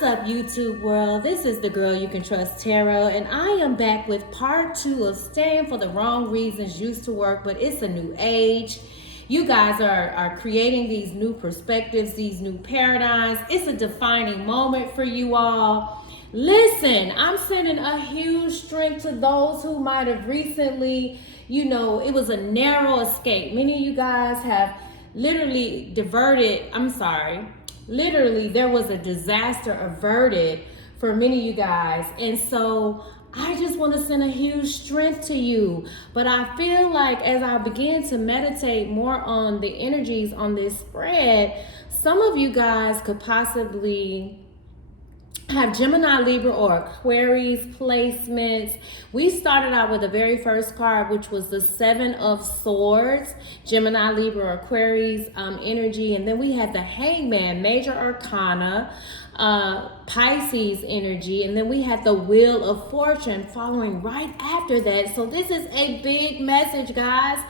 What's up, YouTube world? This is the girl you can trust, Tarot, and I am back with part 2 of Staying for the Wrong Reasons Used to Work, but it's a new age. You guys are creating these new perspectives, these new paradigms. It's a defining moment for you all. Listen, I'm sending a huge strength to those who might have recently, it was a narrow escape. Many of you guys have literally literally there was a disaster averted for many of you guys, and so I just want to send a huge strength to you. But I feel like as I begin to meditate more on the energies on this spread, some of you guys could possibly have Gemini, Libra, or Aquarius placements. We started out with the very first card, which was the 7 of Swords, Gemini, Libra, or Aquarius energy. And then we had the Hangman, Major Arcana, Pisces energy. And then we had the Wheel of Fortune following right after that. So this is a big message, guys.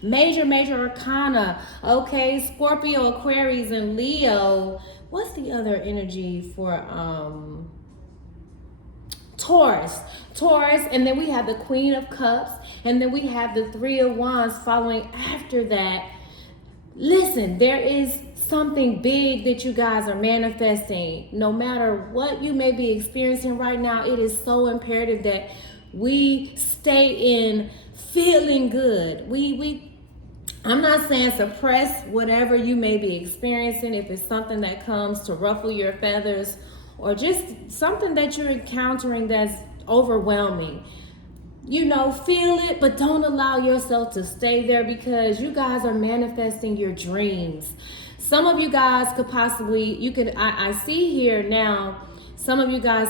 Major Arcana. Okay, Scorpio, Aquarius, and Leo. What's the other energy for Taurus, and then we have the Queen of Cups, and then we have the 3 of Wands following after that. Listen, there is something big that you guys are manifesting. No matter what you may be experiencing right now, it is so imperative that we stay in feeling good. I'm not saying suppress whatever you may be experiencing, if it's something that comes to ruffle your feathers or just something that you're encountering that's overwhelming. Feel it, but don't allow yourself to stay there, because you guys are manifesting your dreams. Some of you guys could possibly, I see here now, some of you guys,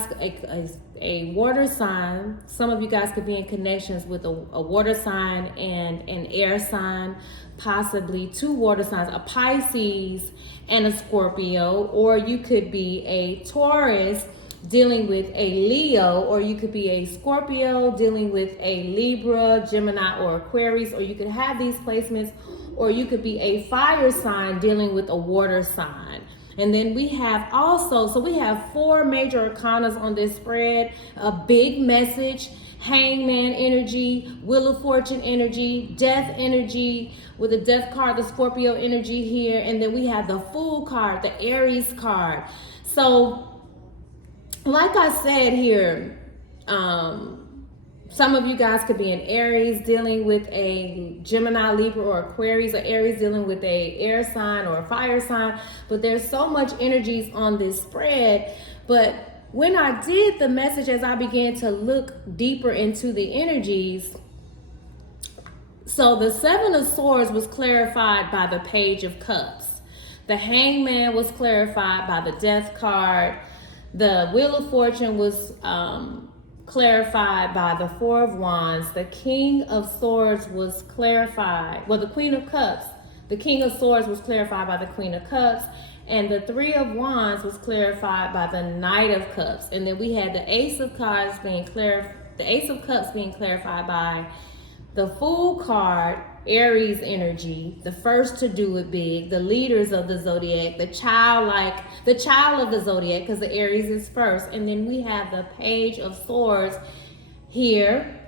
a water sign, some of you guys could be in connections with a water sign and an air sign, possibly 2 water signs, a Pisces and a Scorpio, or you could be a Taurus dealing with a Leo, or you could be a Scorpio dealing with a Libra, Gemini, or Aquarius, or you could have these placements, or you could be a fire sign dealing with a water sign. And then we have also, we have 4 major arcanas on this spread, a big message, Hangman energy, Wheel of Fortune energy, Death energy, with the Death card, the Scorpio energy here. And then we have the Fool card, the Aries card. So, like I said here, some of you guys could be an Aries dealing with a Gemini, Libra, or Aquarius, or Aries dealing with a air sign or a fire sign. But there's so much energies on this spread. But when I did the message, as I began to look deeper into the energies, so the 7 of Swords was clarified by the Page of Cups. The Hangman was clarified by the Death card. The Wheel of Fortune was clarified by the 4 of Wands. The King of Swords was clarified, the Queen of Cups. The King of Swords was clarified by the Queen of Cups, and the 3 of Wands was clarified by the Knight of Cups. And then we had the Ace of Cups being clarified by the Fool card, Aries energy, the first to do it big, the leaders of the zodiac, the child of the zodiac, because the Aries is first. And then we have the Page of Swords here,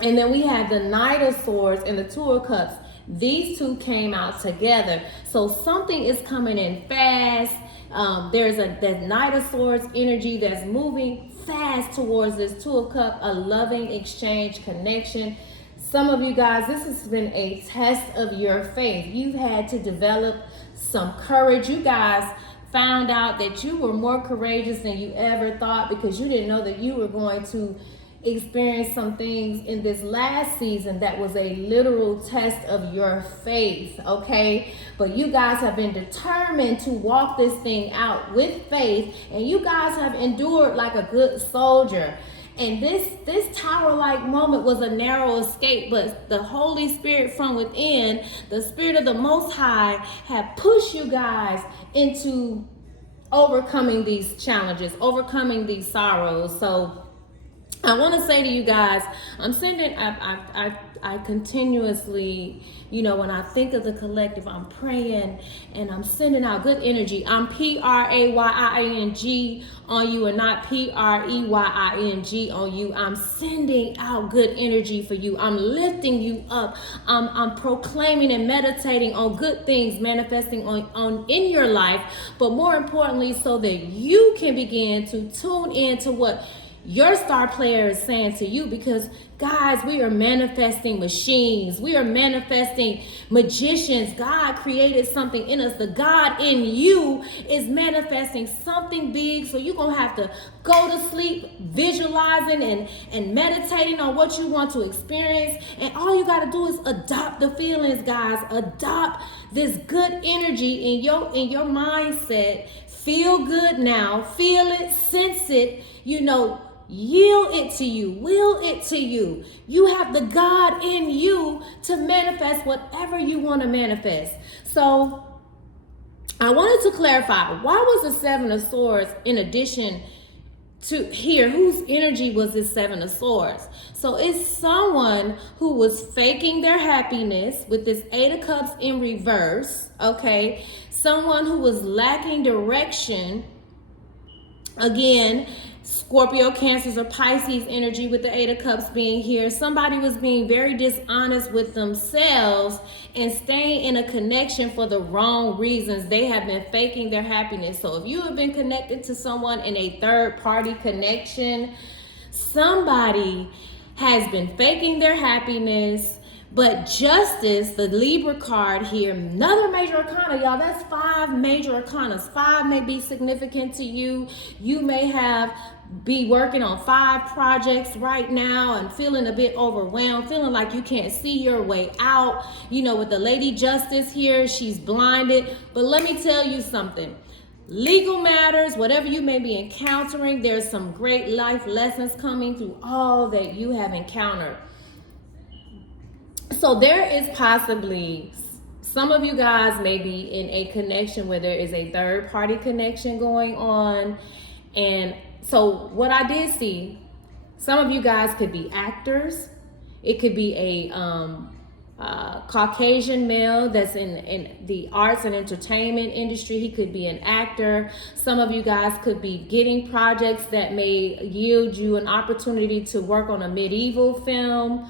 and then we have the Knight of Swords and the 2 of Cups. These 2 came out together, so something is coming in fast. There's that Knight of Swords energy that's moving fast towards this 2 of Cups, a loving exchange connection. Some of you guys, this has been a test of your faith. You've had to develop some courage. You guys found out that you were more courageous than you ever thought, because you didn't know that you were going to experience some things in this last season that was a literal test of your faith, okay? But you guys have been determined to walk this thing out with faith, and you guys have endured like a good soldier. And this tower-like moment was a narrow escape, but the Holy Spirit from within, the Spirit of the Most High, have pushed you guys into overcoming these challenges, overcoming these sorrows. So I want to say to you guys, I'm sending, I continuously, you know, when I think of the collective, I'm praying and I'm sending out good energy. I'm PRAYING on you and not PREYING on you. I'm sending out good energy for you. I'm lifting you up. I'm proclaiming and meditating on good things manifesting on in your life, but more importantly, so that you can begin to tune in to what your star player is saying to you, because guys, we are manifesting machines. We are manifesting magicians. God created something in us. The God in you is manifesting something big. So you're going to have to go to sleep visualizing and meditating on what you want to experience. And all you got to do is adopt the feelings, guys. Adopt this good energy in your mindset. Feel good now. Feel it, sense it, you know. Yield it to you, will it to you. You have the God in you to manifest whatever you want to manifest. So I wanted to clarify, why was the Seven of Swords in addition to here? Whose energy was this Seven of Swords? So it's someone who was faking their happiness with this Eight of Cups in reverse, okay? Someone who was lacking direction. Again, Scorpio, Cancers, or Pisces energy with the Eight of Cups being here. Somebody was being very dishonest with themselves and staying in a connection for the wrong reasons. They have been faking their happiness. So if you have been connected to someone in a third party connection, somebody has been faking their happiness. But Justice, the Libra card here, another major arcana, y'all. That's 5 major arcanas. 5 may be significant to you. You may be working on 5 projects right now and feeling a bit overwhelmed, feeling like you can't see your way out. You know, with the Lady Justice here, she's blinded. But let me tell you something. Legal matters, whatever you may be encountering, there's some great life lessons coming through all that you have encountered. So there is possibly, some of you guys may be in a connection where there is a third party connection going on. And so what I did see, some of you guys could be actors. It could be a Caucasian male that's in the arts and entertainment industry. He could be an actor. Some of you guys could be getting projects that may yield you an opportunity to work on a medieval film,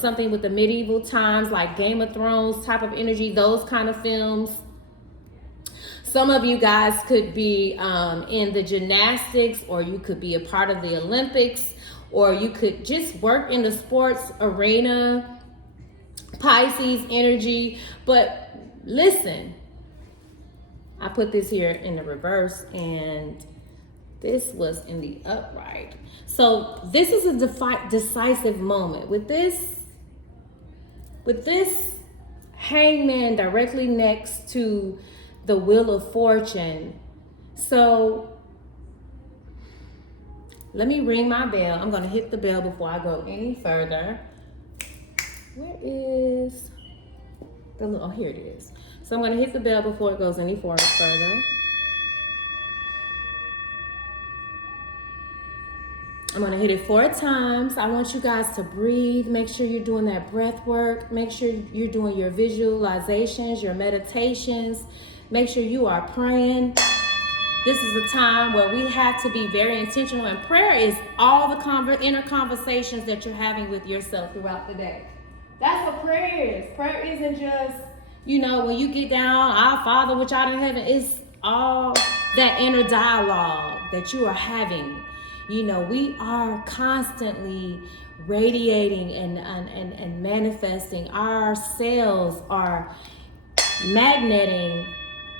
something with the medieval times like Game of Thrones type of energy, those kind of films. Some of you guys could be in the gymnastics, or you could be a part of the Olympics, or you could just work in the sports arena. Pisces energy. But listen, I put this here in the reverse and this was in the upright. So this is a decisive moment with this hangman directly next to the Wheel of Fortune. So let me ring my bell. I'm going to hit the bell before I go any further. Where is the little, oh, here it is. So I'm going to hit the bell before it goes any further. I'm going to hit it 4 times. I want you guys to breathe. Make sure you're doing that breath work. Make sure you're doing your visualizations, your meditations. Make sure you are praying. This is a time where we have to be very intentional. And prayer is all the inner conversations that you're having with yourself throughout the day. That's what prayer is. Prayer isn't just, you know, when you get down, our Father which art in heaven. It's all that inner dialogue that you are having. You know, we are constantly radiating and manifesting. Our cells are magneting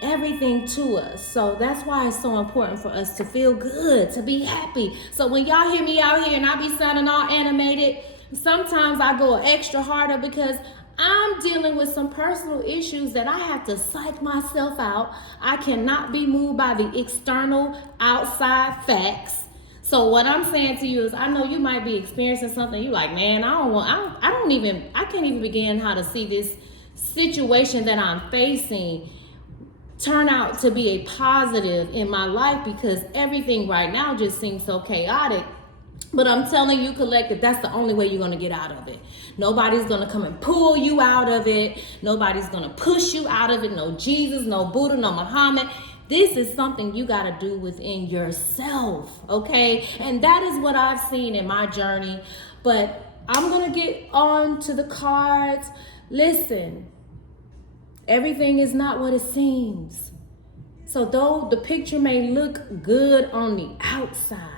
everything to us. So that's why it's so important for us to feel good, to be happy. So when y'all hear me out here and I be sounding all animated, sometimes I go extra harder because I'm dealing with some personal issues that I have to psych myself out. I cannot be moved by the external outside facts. So what I'm saying to you is, I know you might be experiencing something. You like, man, I can't even begin how to see this situation that I'm facing turn out to be a positive in my life, because everything right now just seems so chaotic. But I'm telling you, collective, that's the only way you're going to get out of it. Nobody's going to come and pull you out of it. Nobody's going to push you out of it. No Jesus, no Buddha, no Muhammad. This is something you got to do within yourself, okay? And that is what I've seen in my journey. But I'm going to get on to the cards. Listen, everything is not what it seems. So though the picture may look good on the outside,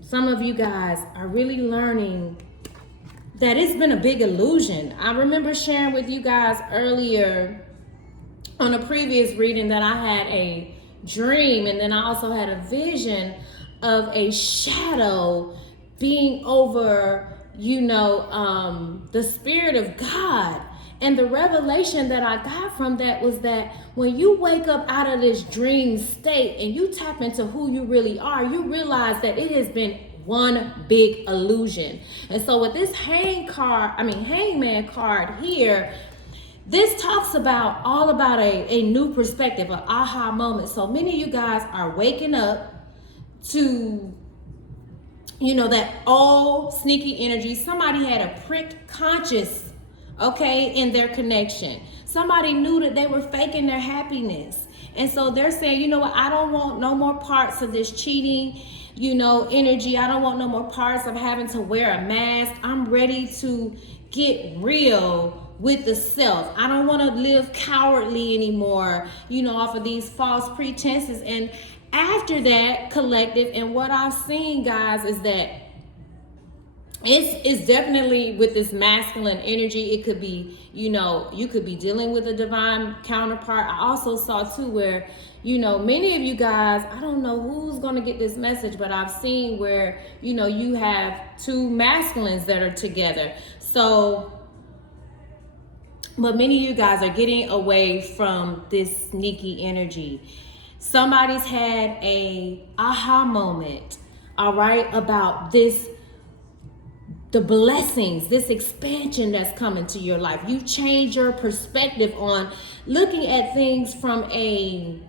some of you guys are really learning that it's been a big illusion. I remember sharing with you guys earlier on a previous reading that I had a dream, and then I also had a vision of a shadow being over, the Spirit of God. And the revelation that I got from that was that when you wake up out of this dream state and you tap into who you really are, you realize that it has been one big illusion. And so with this hangman card here, this talks about all about a new perspective, an aha moment. So many of you guys are waking up to that old sneaky energy. Somebody had a pricked conscience, in their connection. Somebody knew that they were faking their happiness. And so they're saying, you know what, I don't want no more parts of this cheating, energy. I don't want no more parts of having to wear a mask. I'm ready to get real with the self. I don't want to live cowardly anymore, off of these false pretenses. And after that, collective, and what I've seen, guys, is that it's definitely with this masculine energy. It could be, you could be dealing with a divine counterpart. I also saw too where, many of you guys, I don't know who's going to get this message, but I've seen where, you have two masculines that are together. So, but many of you guys are getting away from this sneaky energy. Somebody's had a aha moment, all right, about the blessings, this expansion that's coming to your life. You've changed your perspective on looking at things from a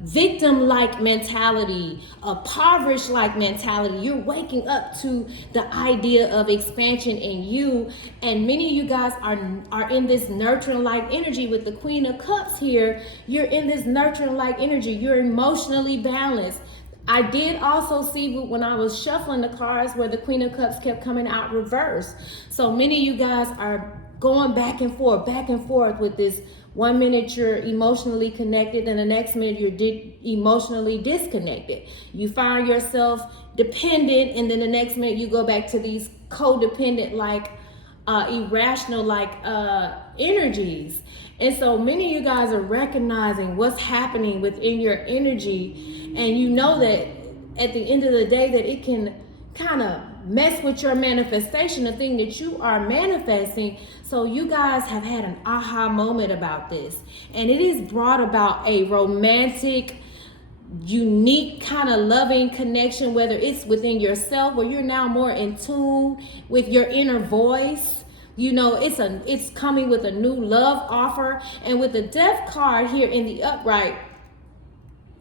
victim-like mentality, a impoverished-like mentality. You're waking up to the idea of expansion in you. And many of you guys are in this nurturing-like energy with the Queen of Cups here. You're in this nurturing-like energy. You're emotionally balanced. I did also see when I was shuffling the cards where the Queen of Cups kept coming out reverse. So many of you guys are going back and forth with this. 1 minute you're emotionally connected, and the next minute you're emotionally disconnected. You find yourself dependent, and then the next minute you go back to these codependent, irrational, energies. And so many of you guys are recognizing what's happening within your energy, and you know that at the end of the day that it can kind of mess with your manifestation, the thing that you are manifesting. So you guys have had an aha moment about this, and it has brought about a romantic, unique kind of loving connection, whether it's within yourself where you're now more in tune with your inner voice. It's coming with a new love offer. And with the Death card here in the upright,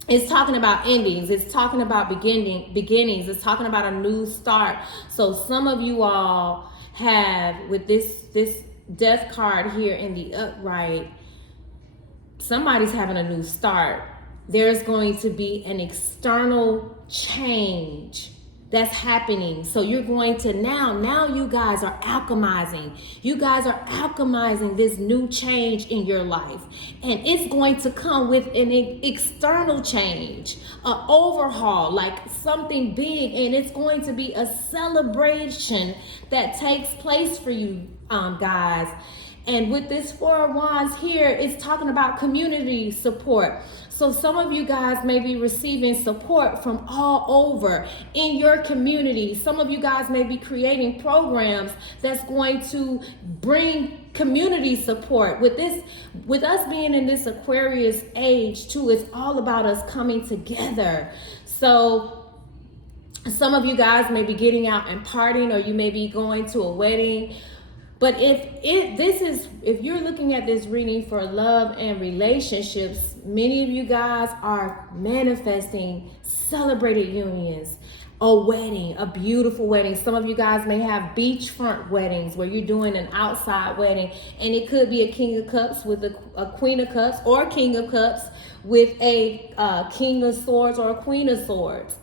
it's talking about endings. It's talking about beginnings. It's talking about a new start. So some of you all have, with this Death card here in the upright, somebody's having a new start. There's going to be an external change that's happening. So you're going to now you guys are alchemizing. You guys are alchemizing this new change in your life. And it's going to come with an external change, an overhaul, like something big. And it's going to be a celebration that takes place for you guys. And with this Four of Wands here, it's talking about community support. So some of you guys may be receiving support from all over in your community. Some of you guys may be creating programs that's going to bring community support. With us being in this Aquarius age too, it's all about us coming together. So some of you guys may be getting out and partying, or you may be going to a wedding But if you're looking at this reading for love and relationships, many of you guys are manifesting celebrated unions, a wedding, a beautiful wedding. Some of you guys may have beachfront weddings where you're doing an outside wedding, and it could be a King of Cups with a Queen of Cups, or a King of Cups with a King of Swords or a Queen of Swords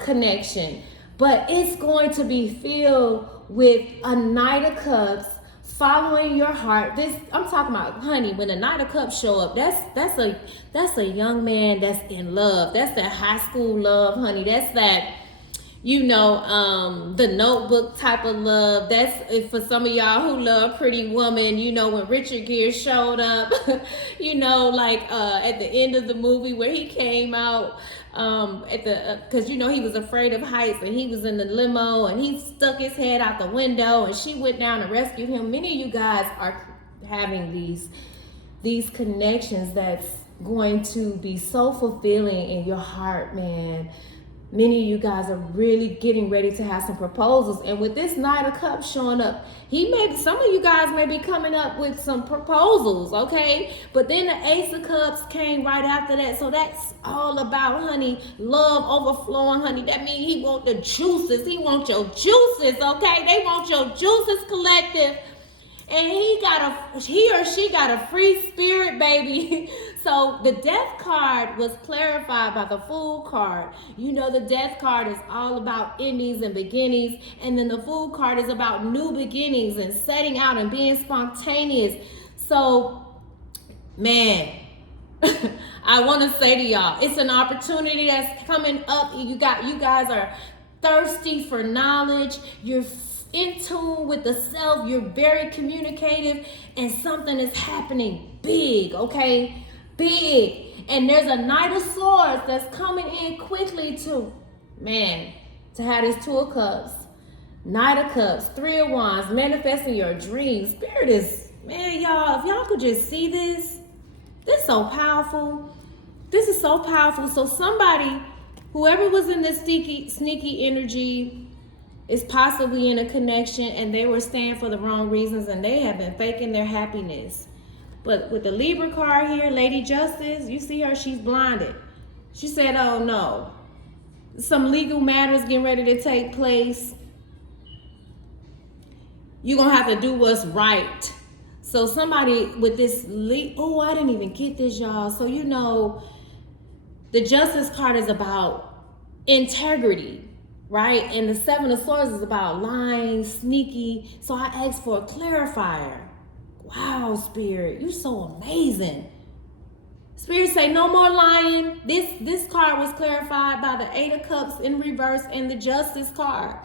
connection. But it's going to be filled with a Knight of Cups following your heart. This, I'm talking about, honey, when the Knight of Cups show up, that's a young man that's in love. That's that high school love, honey. That's that, the Notebook type of love. That's for some of y'all who love Pretty Woman, when Richard Gere showed up, at the end of the movie where he came out, because he was afraid of heights, and he was in the limo and he stuck his head out the window and she went down and rescued him. Many of you guys are having these connections that's going to be so fulfilling in your heart, man. Many of you guys are really getting ready to have some proposals, and with this Knight of Cups showing up, some of you guys may be coming up with some proposals, okay? But then the Ace of Cups came right after that, so that's all about, honey, love overflowing, honey. That means he want the juices. He want your juices, okay? They want your juices, collective. And he or she got a free spirit, baby. So the Death card was clarified by the Fool card. The Death card is all about endings and beginnings. And then the Fool card is about new beginnings and setting out and being spontaneous. So, man, I want to say to y'all, it's an opportunity that's coming up. You guys are thirsty for knowledge. You're in tune with the self. You're very communicative, and something is happening big, okay? Big. And there's a Knight of Swords that's coming in quickly to have this Two of Cups, Knight of Cups, Three of Wands, manifesting your dreams. Spirit is, y'all, if y'all could just see this is so powerful. This is so powerful. So somebody, whoever was in this sneaky energy, is possibly in a connection, and they were staying for the wrong reasons, and they have been faking their happiness. But with the Libra card here, Lady Justice, you see her, she's blinded. She said, oh no, some legal matters getting ready to take place. You're gonna have to do what's right. So somebody with this, I didn't even get this, y'all. So the Justice card is about integrity, right? And the Seven of Swords is about lying, sneaky. So I asked for a clarifier. Wow, Spirit, you're so amazing. Spirit say no more lying. This card was clarified by the Eight of Cups in reverse and the Justice card.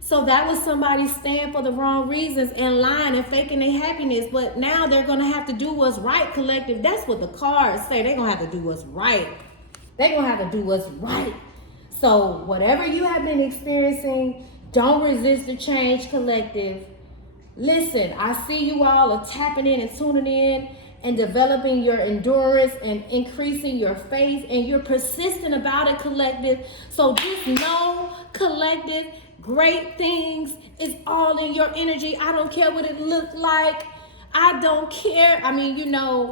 So that was somebody staying for the wrong reasons and lying and faking their happiness. But now they're going to have to do what's right, collective. That's what the cards say. They're going to have to do what's right. They're going to have to do what's right. So whatever you have been experiencing, don't resist the change, collective. Listen, I see you all are tapping in and tuning in and developing your endurance and increasing your faith, and you're persistent about it, collective. So just know, collective, great things is all in your energy. I don't care what it looked like. I don't care. I mean,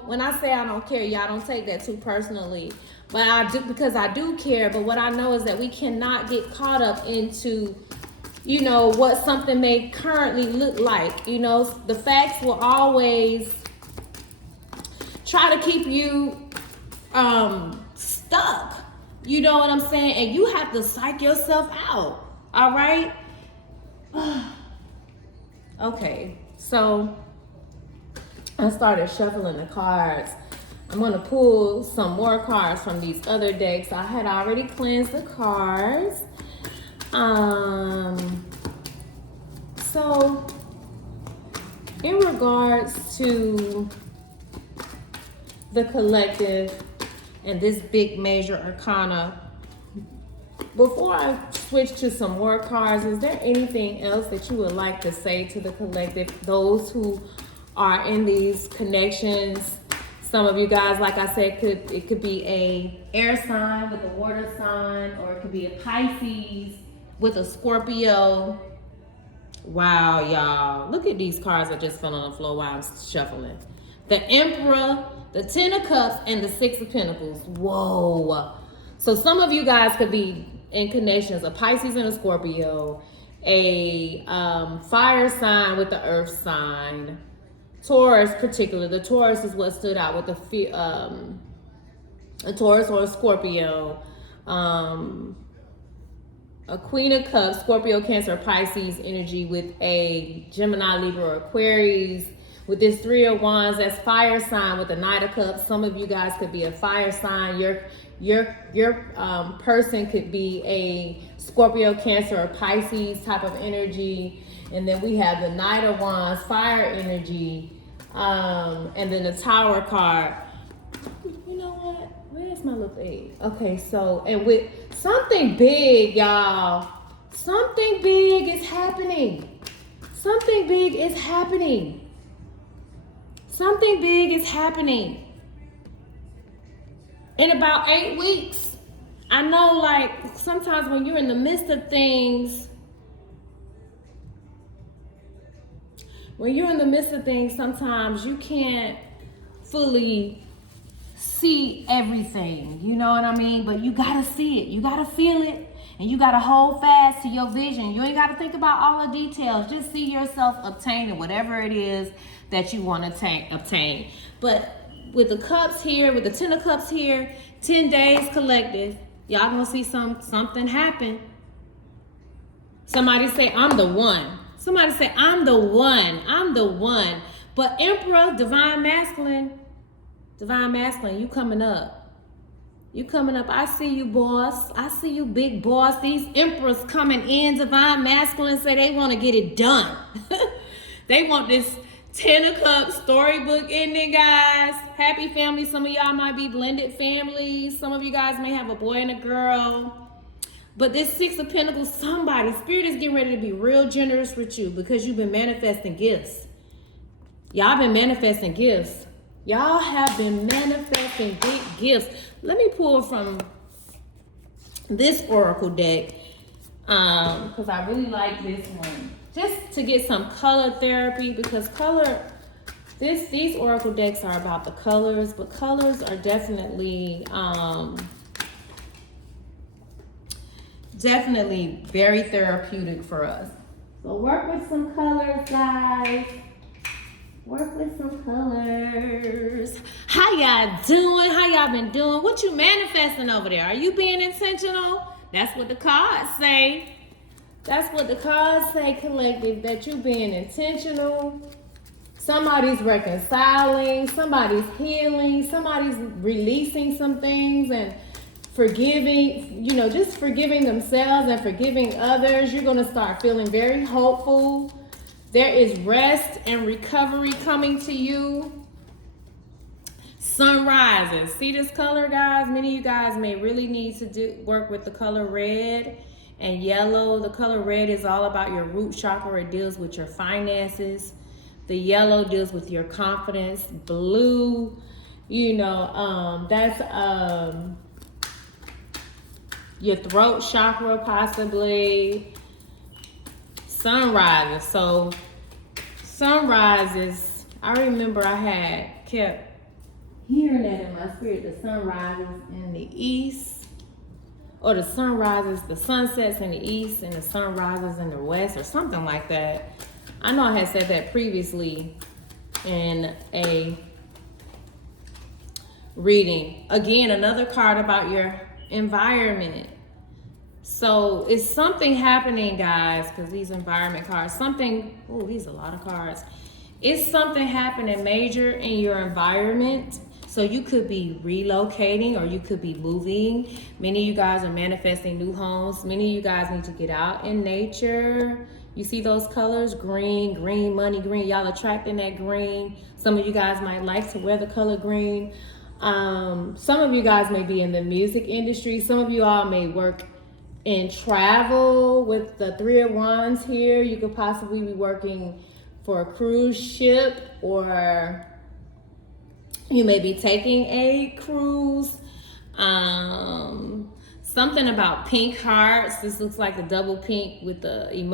when I say I don't care, y'all don't take that too personally. But I do, because I do care. But what I know is that we cannot get caught up into, what something may currently look like. The facts will always try to keep you stuck. You know what I'm saying? And you have to psych yourself out. All right? Okay. So I started shuffling the cards. I'm going to pull some more cards from these other decks. I had already cleansed the cards. So in regards to the collective and this big major arcana, before I switch to some more cards, is there anything else that you would like to say to the collective, those who are in these connections? Some of you guys, like I said, it could be a air sign with a water sign, or it could be a Pisces with a Scorpio. Wow, y'all. Look at these cards that just fell on the floor while I'm shuffling. The Emperor, the Ten of Cups, and the Six of Pentacles. Whoa. So some of you guys could be in connections, a Pisces and a Scorpio, a fire sign with the earth sign, Taurus particular. The Taurus is what stood out with a Taurus or a Scorpio, a Queen of Cups, Scorpio, Cancer, Pisces energy with a Gemini, Libra, or Aquarius. With this Three of Wands, that's fire sign with the Knight of Cups. Some of you guys could be a fire sign. Your person could be a Scorpio, Cancer, or Pisces type of energy. And then we have the Knight of Wands, fire energy. And then the Tower card. You know what? Where's my little egg? Okay, so, and with something big, y'all. Something big is happening. Something big is happening. Something big is happening. In about 8 weeks. I know, like, sometimes when you're in the midst of things, sometimes you can't fully see everything, you know what I mean? But you gotta see it, you gotta feel it, and you gotta hold fast to your vision. You ain't gotta think about all the details. Just see yourself obtaining whatever it is that you want to obtain. But with the cups here, with the Ten of Cups here, 10 days collective, y'all gonna see something happen. Somebody say, I'm the one. Somebody say, I'm the one. I'm the one. But Emperor, Divine Masculine, you coming up. You coming up. I see you, boss. I see you, big boss. These Emperors coming in, Divine Masculine, say they want to get it done. They want this Ten of Cups storybook ending, guys. Happy family. Some of y'all might be blended families. Some of you guys may have a boy and a girl. But this Six of Pentacles, somebody, Spirit is getting ready to be real generous with you because you've been manifesting gifts. Y'all been manifesting gifts. Y'all have been manifesting big gifts. Let me pull from this oracle deck because I really like this one. Just to get some color therapy, because these oracle decks are about the colors, but colors are definitely very therapeutic for us. So work with some colors, guys. Work with some colors. How y'all doing? How y'all been doing? What you manifesting over there? Are you being intentional? That's what the cards say. That's what the cards say, collective, that you're being intentional. Somebody's reconciling, somebody's healing, somebody's releasing some things and forgiving, you know, just forgiving themselves and forgiving others. You're going to start feeling very hopeful. There is rest and recovery coming to you. Sunrises. See this color, guys? Many of you guys may really need to work with the color red and yellow. The color red is all about your root chakra. It deals with your finances. The yellow deals with your confidence. Blue, you know, that's your throat chakra possibly. Sunrises. So sunrises, I remember I had kept hearing that in my spirit, the sunrises in the east, or the sunrises, the sunsets in the east and the sunrises in the west, or something like that. I know I had said that previously in a reading. Again, another card about your environment. So it's something happening, guys, because these environment cards, these are a lot of cards. It's something happening major in your environment. So you could be relocating or you could be moving. Many of you guys are manifesting new homes. Many of you guys need to get out in nature. You see those colors? Green, green, money, green. Y'all attracting that green. Some of you guys might like to wear the color green. Some of you guys may be in the music industry. Some of you all may work in travel with the Three of Wands here. You could possibly be working for a cruise ship, or you may be taking a cruise. Something about pink hearts. This looks like the double pink with the emoji.